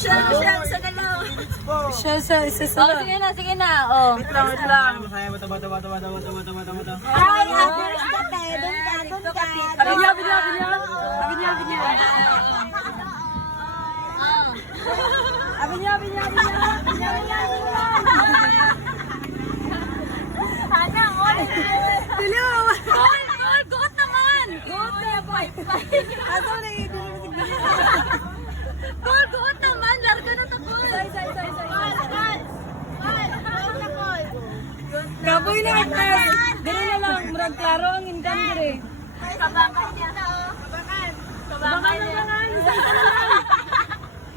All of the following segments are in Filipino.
Shell, sa galaw. Isa sa. Oh, sige na. Oh. Wait lang. Ay, First ka tayo. Doon ka. Abinya. Got naman. Got naman. Larga na tapos. Kaboy na itas. Dili na lang. Murag klaro ang income dire. Kabakan niya. Kabakan niya.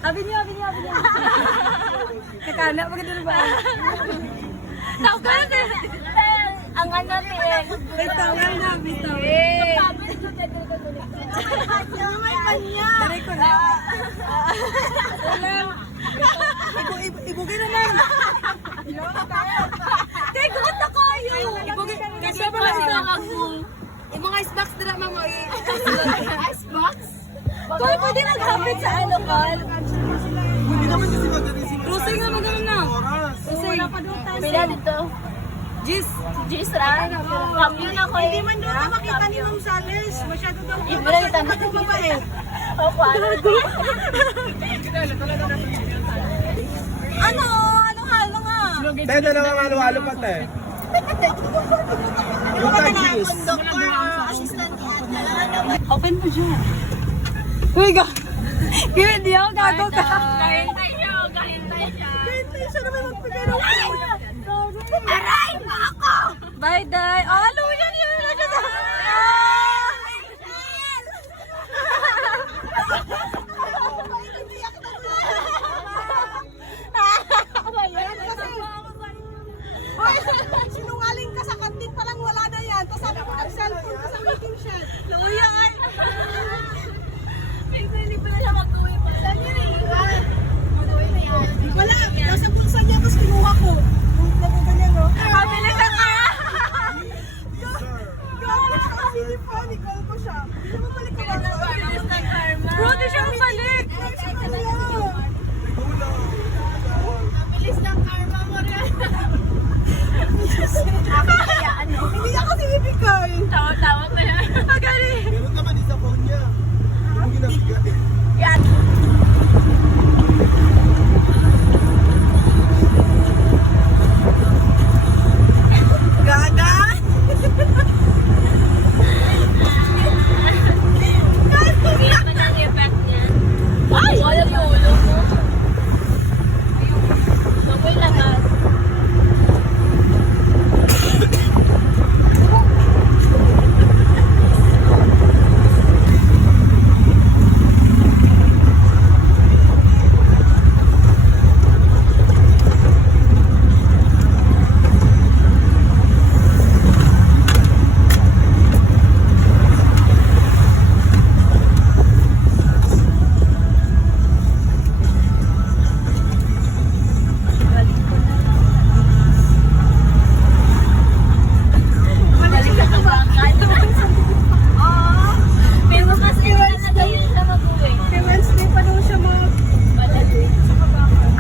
Abinya. Nakana maganda ba? Tawag ang ano ni Bitaw na. May panya. Tari ko na. Wala. Ibugay na lang. Tegot na kayo. Kasi pala ako. Yung mga icebox dira mamo Icebox? Kung pwede maghapit sa ano, Carl? Rusay nga magano na. Rusay. Pila dito. Gis ra. Kampiyon ako eh. Hindi man doon ka makita ni Ma'am Sales. Masyado daw. Ibra yung tanong. Babae. Opo. Anong halo nga? Tayo dalawang halo-halo pa tayo. Yung ka-juice. Open mo siya. Uy, di ako gago ka. Kahintay siya. Kahintay siya naman magpagano. Aray! Ako! Bye, Day. Oh, luya niyo. Sinungaling ka sa kantin pa lang wala na yan. Tapos sabi ko nag-cellphone ka sa meeting siya. Luya ay. Hindi pala siya mag-uwi pa. Saan yun eh? Mag-uwi na yan. Wala. Nasa bulsa niya tapos kinuha ko. Nagkaganyan, no? Kabili ka ka! Gago siya kasi ni Fanny. Call ko siya. Hindi naman balik ka ba? Bro, di siya mabalik! Bilis ng karma mo rin. Ano? Hindi ako si Ibigay. Tawa-tawa pa yan. Magaling! Meron naman isa phone niya. Yung ginagawa. Yan! Gaga! Hindi pa na yung effect niya. Ay! Wala yung ulo mo. Baboy lakas. Balik ka kabakan. Pero kasi talaga yun siya mag-uwi. Kay Wednesday pa daw siya mag...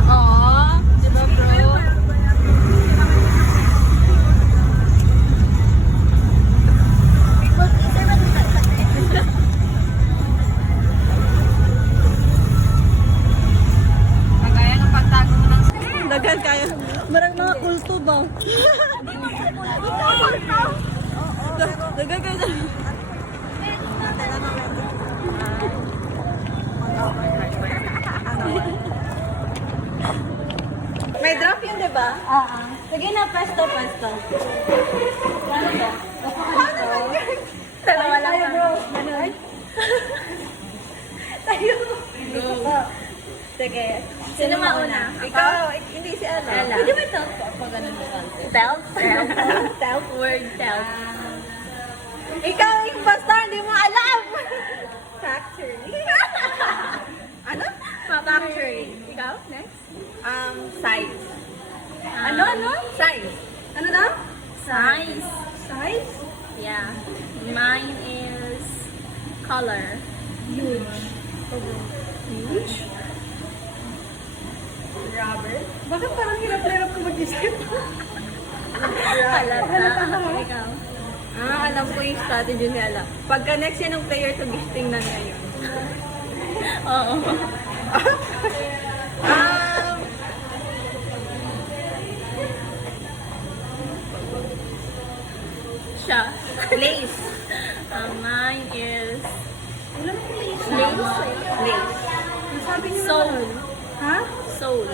Oo. Diba bro? Kagaya ng pagtago mo ng... Dagan kaya. Marang mga kulto ba? Dagan kaya. May drop yun, di ba? Oo. Sige na, presto. Ano ba? Tayo lang. bro. Ganun. Tayo. Sige. Sino mauna? Ikaw, hindi si Ala. Ala. Pwede mo ito? Pag ganun mo konti. Self? Self. Word self. Ikaw, impostor, hindi mo alam. Factory. Ano? Factory. Ikaw, next? Size. Ano? Size. Ano daw? Size. Size? Yeah. Mine is color. Huge. Huge? Bakit parang hirap-hirap ko mag-isip? Halata. Ikaw. Alam ko yung strategy ni Ala. Pagka next yan ng player to gifting na niya yun. Oo. Siya. Lace. Mine is Lace. lace. Sabi niyo Soul. naman. Ha? Soul.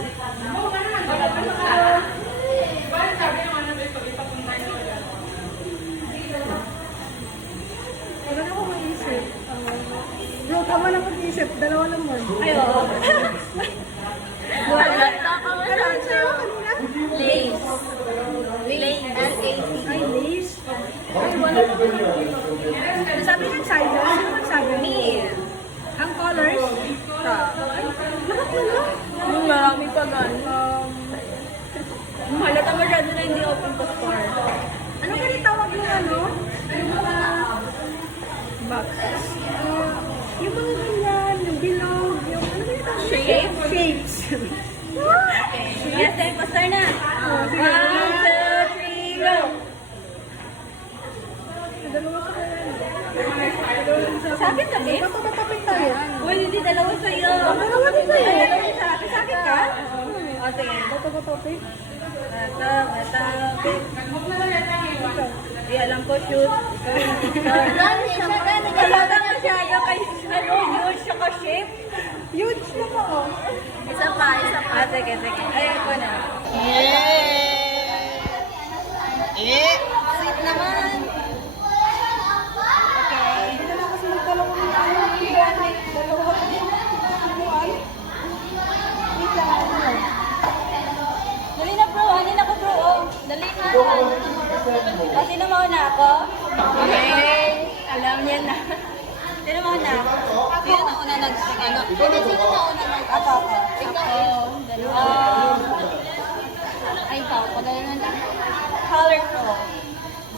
Wala na ako maisip. Bro, tama na mag-isip. Dalawa naman. Ay, oo. Halata ka Ano masyado. yun sa'yo kanina? Lace. Lace. L-A-C. Ay, lace. Ay, wala. Sabi ng sizes? Sino nagsabi? Me. Ang colors? Yung marami pa gan. Halata masyado na hindi open to store. Ano ba yung tawag yung ano? Yung mga... Boxes. Yung mga ganyan, yung bilog, yung ano ba yung tawag? Shape? Shapes. Yes, time pa start na. 1, 2, 3, go! Dalawa sa kanya. Sa akin kami? Tatapin tayo. Uy, hindi dalawa sa'yo. Dalawa din tayo. Ay, dalawa sa akin. Sa akin ka? O, sige. Tatapin. Tatapin. Di alam ko, shoot. Halata masyado kay, huge siya ka shape. Huge naman ako. Isa pa, isa pa. Sige. Ay, ako na. Sweet naman. Okay. Hindi na kasi magdalawa ng ano. Dalawa. Sinuan. Wait lang. Ano lang. Dali na bro, dali na ko bro. Oh. Dali na. Kasi na mauna ako. Okay. Alam niya na. Sino mauna? Sino na una nag-ano? Sino na una nag-ako? Ikaw. Dalawa. Ay, ikaw. Pagano na lang. Color ko.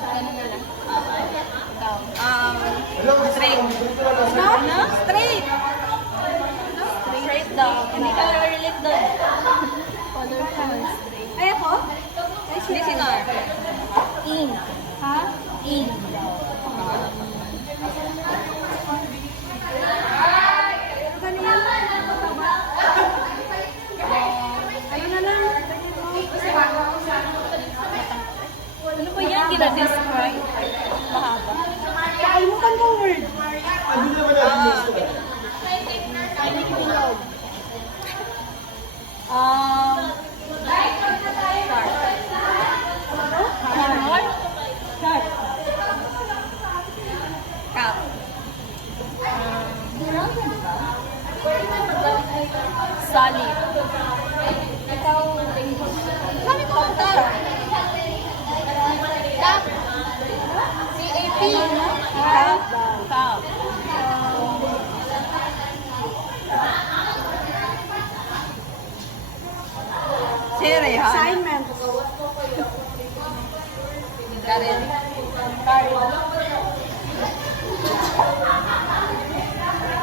Ganun na lang. Ikaw. Straight. No? Straight. Straight daw. Hindi ka relate doon. Colorful. Straight. Ay, ako? Listener. In. Ha? In. Ano yan? Ano na lang? Ano ba yan? Gina-describe? Mahaba. Nakalimutan ko word. Shark. Chat. Cap. Solid. Ikaw, Solid ko ta. Cap. C-A-P. Cap. Cap. Sere, ha? Assignment. Karen.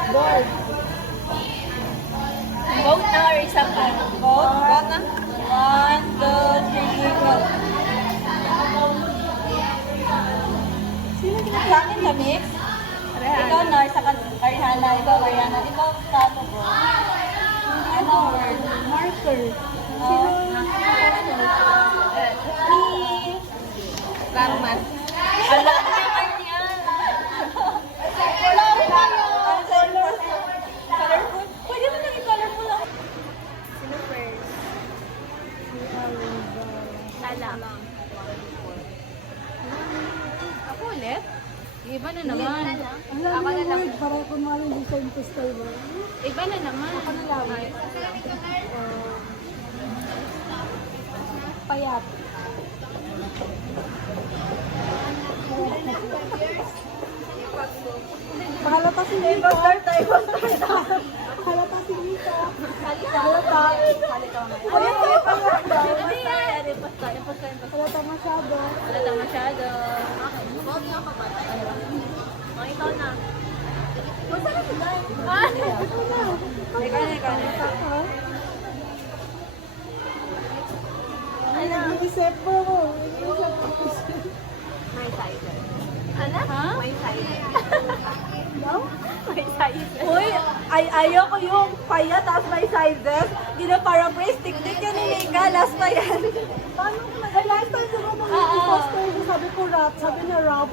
Gold. Goat na or isang ano? Goat na? 1, 2, 3, go. Sino Sa akin na mix? Ikaw na, sa Ariana. Ikaw, Ariana. Ikaw, Tato, bro. Ano word? marker? Oh. Batman. Alam naman yan. Colorful. Pwede mo naging colorful lang. Sino first? Alam. Ako ulit? Iba na naman. Ang dami ng word para kunwari design to style ba? Iba na naman. Ako na lang. Payat. Pahalata si Nito. Pahalata si Nito. Halata. Halata masyado. Halata masyado. O, ikaw na. Masarap na. Ikaw na. Ha? Iniisip bro. May sizes. Ano? Ha? May sizes. No? May sizes. Uy, ayoko yung payat tapos may sizes. Hindi na parang brace. Tik-tik yan ni Mika. Last pa yan. Paano ko na? Last time diba nung poster ko, sabi ko rap. Sabi niya rap.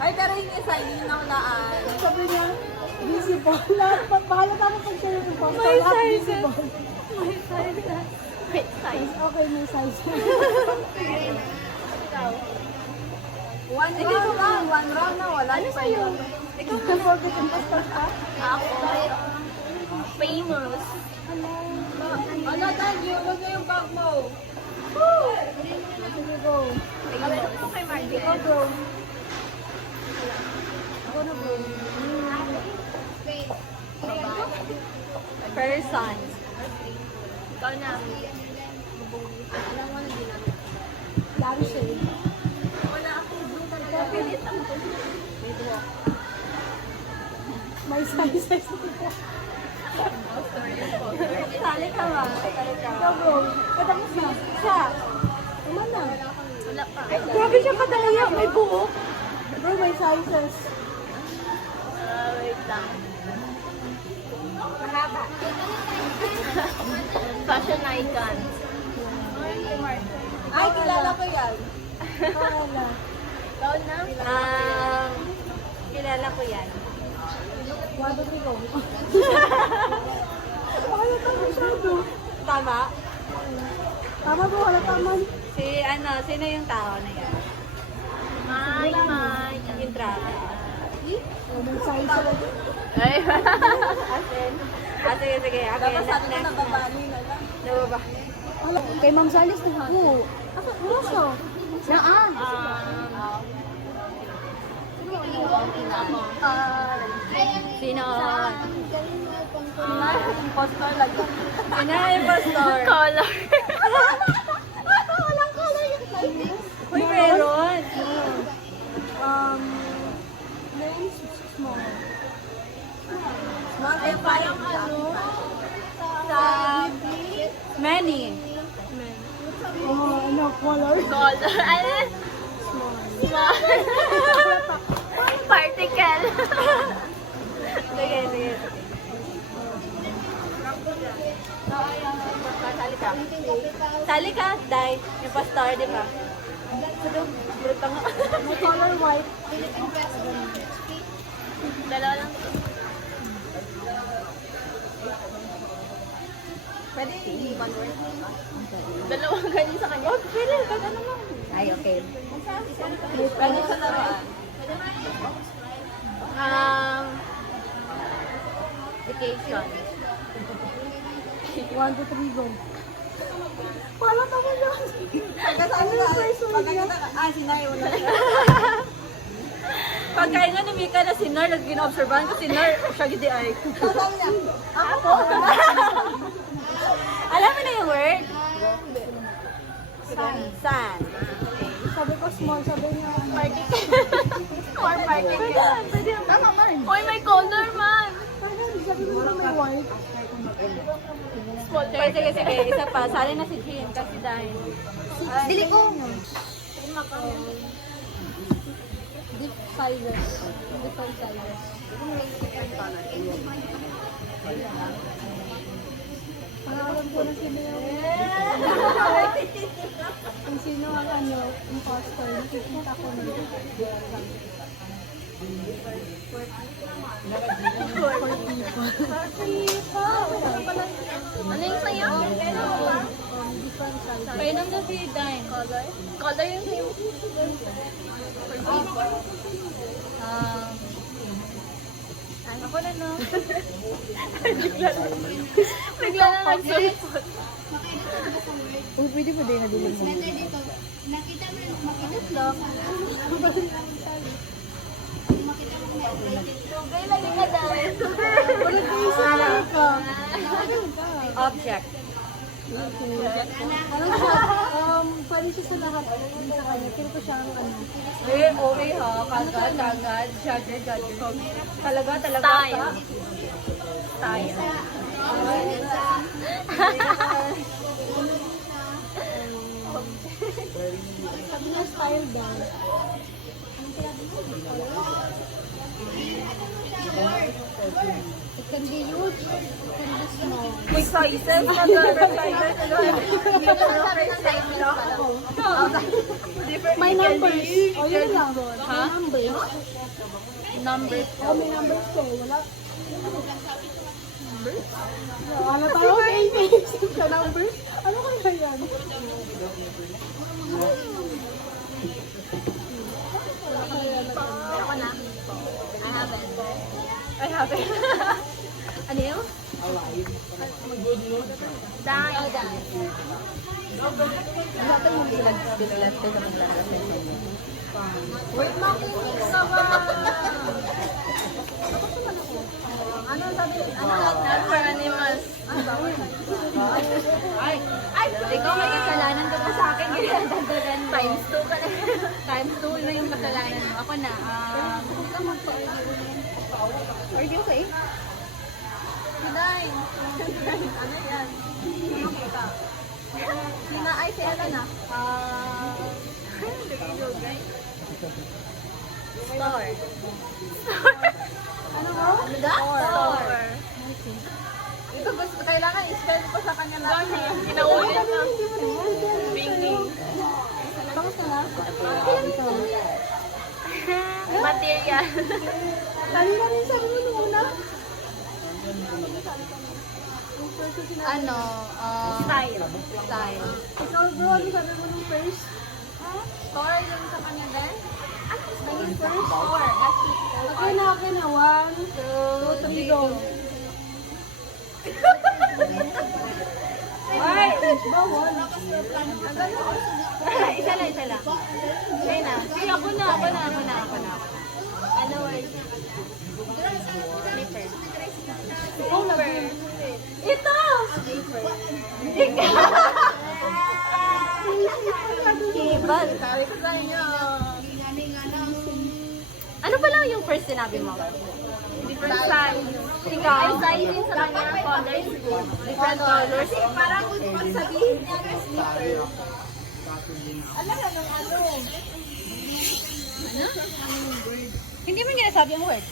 Ay, pero yung isa, yung naulaan. Sabi niya, visible. Bahala ka mo pag sa'yo yung poster. May Lahat sizes. visible. May sizes. May size. Okay, may size. One round na wala. Ano sa'yo? Ikaw na forget yung poster ka? Ako. Famous. Ano, Tanyo? Huwag yung bag mo. Sige, go. Famous. Ako kay Margie. Ikaw, bro. Ako na, bro. Person. Ikaw na. Alam mo na din natin. Larry Shane. Wala ako. Kapilit ako. May buhok. May sizes. Sali ka ba? Sali ka. Ikaw, bro. Patapos na. Siya. Tama na. Wala pa. Grabe siya kadaya. May buhok. Bro, may sizes. Wait lang. Mahaba. Fashion icon. Ay, kilala ko yan. Kilala. Ikaw na? Kilala ko yan. Wado ko go. Wala ka masyado. Tama? Tama bro, wala taman. Sino yung tao na yan? May. Yung drama. May sizes. Ay, sige. Okay, next na. Nababa. Kay Ma'am Salis na ako. Ano siya? Naan. Sino? Impostor lagi. Sino yung impostor? Color. Walang color yung sizes. Uy, meron. Names small. Ay, parang ano? Sa Many. Ano, color? color. Ano? Small. Particle. Sige. Sali ka, Day. Impostor, di ba? Bruto nga. May color white. Dalawa lang. Pwede one word? Dalawang ganyan sa kanya. Oh, pwede. Ano lang. Ay, okay. Ganun sa naman. Vacation. 1, 2, 3, go. Wala tama yun. Pagkasama na. Sinay, wala. Pagkain nga ni Mika na si Nar, nag-gina-obserbahan ko si Nar, siya gidi ay. Sabi niya, Ako? Alam mo na yung word? Sun. sabi ko small, sabi niya, Or particle. Pwede. Tama man. Uy, may color man. sabi ko na may white. Sige. Isa pa. Sali na si Jean kasi dahil. Dili ko. Deep sizes. Different sizes. Pangalan ko na sino yung kung sino ang imposter. Nakikita ko na Ano yung sa'yo? different sizes. Painom na si Dine. Color? Color yung sa'yo. Ako na no. Bigla na nagsulpot. Uy, pwede pa din nadilang mo. Kailan ka dahil? Ulit ko yung sila ka. Object. Ano siya? Pwede siya sa lahat. Hindi sa kanya. Pero ko siya ang ano. Okay ha. Kagad. Judger. Talaga. Style. Style. It can be huge. It can be small. May sizes na advertisers. Different May numbers. O, yun lang. Ha? Numbers. Numbers. Oh, may numbers ko. Wala. Numbers? Wala tayo. Sa numbers? Ano kaya yan? Ako na. I haven't. I have it. Ano yun? Dang. Dapat mo bilag ko sa mga Wait, makinig ka ba? Ano sabi? Ano Not for animals. Ay, ikaw may kasalanan ka pa sa akin. Ginadagdagan times 2 ka na. Times 2 na yung kasalanan mo. Ako na. Hindi ka magpa-argue. Argue ka eh. Siday. Ano yan? Sina ay si Ella na. Star. Ano mo? Ano da? Star. Ito gusto kailangan i-spell ko sa kanya na. Pinaulit na. Pinky. Bakit ka na? Material. Kanina rin sabi mo nung una. Ano? Style. Style. Ikaw bro, ano sabi mo nung first? Store yung sa kanya din. Naging first? Store. Okay na. 1, 2, 3, go. Ay! Bawal. Isa lang. Sige na. Sige, ako na. Ano word? Slipper. Ikaw lagi. Ito! Kibal. Sabi ko sa inyo. Ano pa lang yung first sinabi mo? Different size. Ikaw? Ay, sizing sa kanya. Colors. Different colors. Parang pag sabihin niya na slipper. Alam na nung ano. Hindi mo niya nasabi ang word.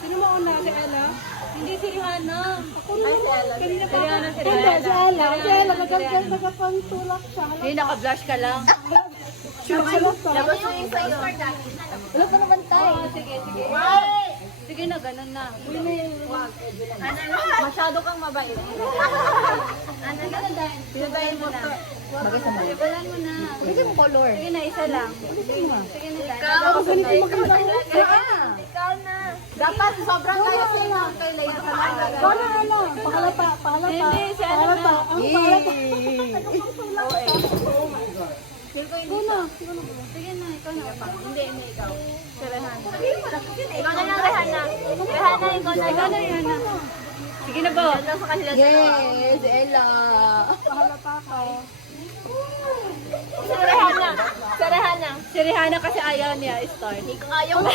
Sino mo una? Si Ella? Hindi si Rihanna. Ako na naman. Kanina pa. Rihanna, si Hindi, Rihanna. si Ella. Si Ella, nagapantulak siya. Hindi, naka-blush ka lang. Nakalat ka. Labas mo yung sa'yo. Wala pa naman tayo. Sige. Sige na, ganun na. Masyado kang mabait. Ano na dahil? Pinabayan mo na. Pinabayan mo na. Sige mo color. Sige na, isa lang. Sige na. Ikaw. Ganito magkakaroon. Ikaw na. Dapat sobrang kayo sa inyo. Kay Leia sa mga. Ikaw na, Ella. Pakalata. Hindi, si ano na. Pakalata. Ang pakalata. Ikaw na. Sige na, ikaw na. Hindi, ikaw. Si Rihanna. Ikaw na lang, Rehana. Rehana, ikaw na. Ikaw na, Rihanna. Sige na ba? Ikaw sa kanila. Yes, Ella. Pakalata ka. Si Rehana. Si Rehana. Si Rihanna kasi ayaw niya, star. Ayaw mo.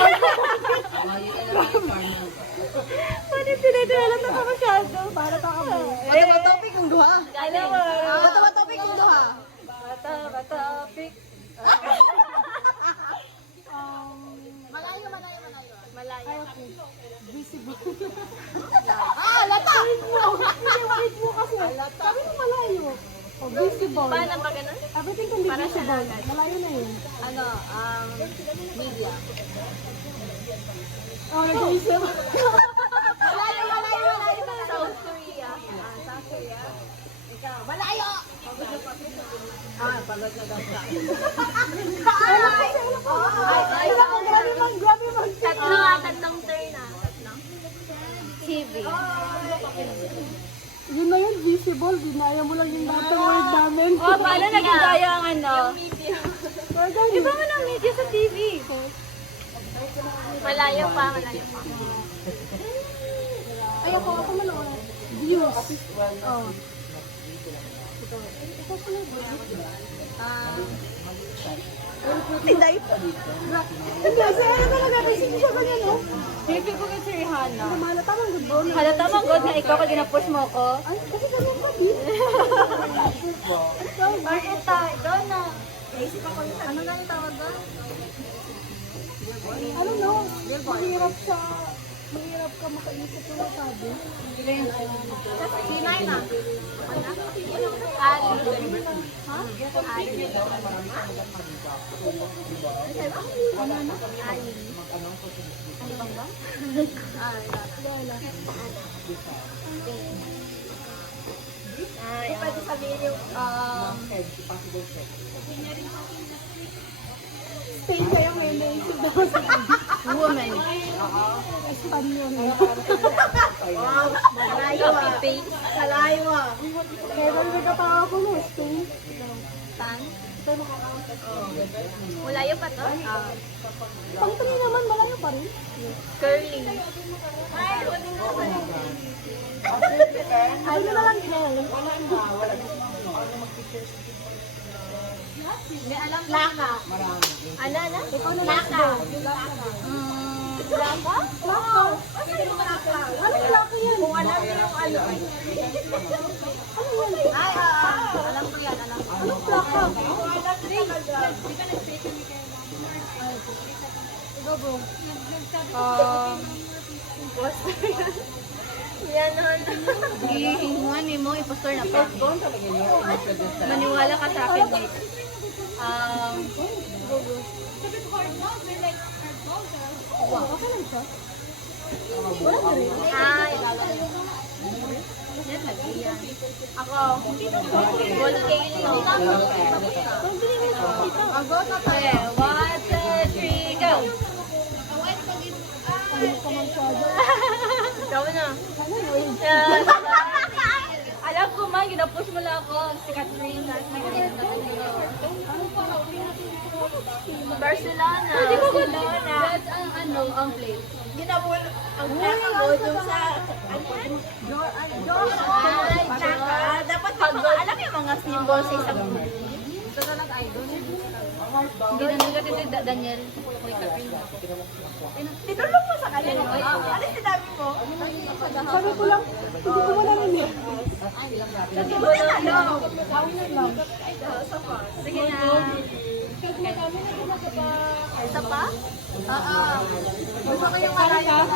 Pwede pinadala na ka masyado. Para ka mo. Bato ba topic yung duha? Alam mo. Bato ba topic yung duha? Ba topic? Malayo. Malayo. Visible. Lata! Hindi, wait mo kasi. Sabi mo malayo. Oh, visible. Paano ba ganun? Everything can be visible. Malayo na yun. Ano, media. Oh, nag-iisip. Malayo. South Korea. South Korea. Ikaw, malayo! Pagod na daw siya. Grabe mag Tatlong turn na. TV. Yun na yun, visible. Dinaya mo lang yung lahat ng word namin. Oh, paano naging gaya ang ano? Media. Iba mo ng media sa TV. Malayo pa. Ay, ako manood. Views. Oh. Hindi. Hindi, siya ano talaga. Kasi siya ba yan, oh? Hindi ko kasi si Rihanna. Malata man, good bro. Halata mo, God, na ikaw ka ginapush mo ko. Ay, kasi ganun pa, di. Bakit tayo? Ikaw na. Ano na yung tawag doon? Ano no? Mahirap siya. Mahirap ka makaisip yung masabi. Hinay na. Pwede sabihin yung Spain kayo ngayon na isip daw sa Woman. Espanyol. Malayo ah. Malayo ah. Pero nagkatawa ko no, Spain. Tan? Malayo pa to? Pang-3 naman, malayo pa rin. Curly. Ano na lang ginawin? Hindi alam. Laka. Ano na? Ikaw na Laka. Laka? Laka? Anong laka yan? Kung alam niyo yung ano. Ano yan? Ay, alam ko yan. Alam ko. Anong laka? Ikaw bro. Yan nun. Gihinguan mo, ipastor na pa. Maniwala ka sa akin, mate. Okay lang siya. Wala na rin. Hi. Yan, nag-iyan. Ako, volcano. Go na Okay, 1, 2, 3, go! Ikaw na. Yan. Alam ko man, ginapush mo lang ako. Si Catherine. Barcelona. Barcelona. That's ang place. Ginabul. Ang plaka yung sa... Ay, plaka. Dapat alam yung mga symbol sa isang buhay. Ito na nag-idol. Hindi na nagkatid Daniel. Tinulong mo sa kanya. Ano sinabi mo? Sabi ko lang, hindi ko mo narinig. Sige mo na lang. Sige na. Isa pa? Oo. Gusto ko yung marami.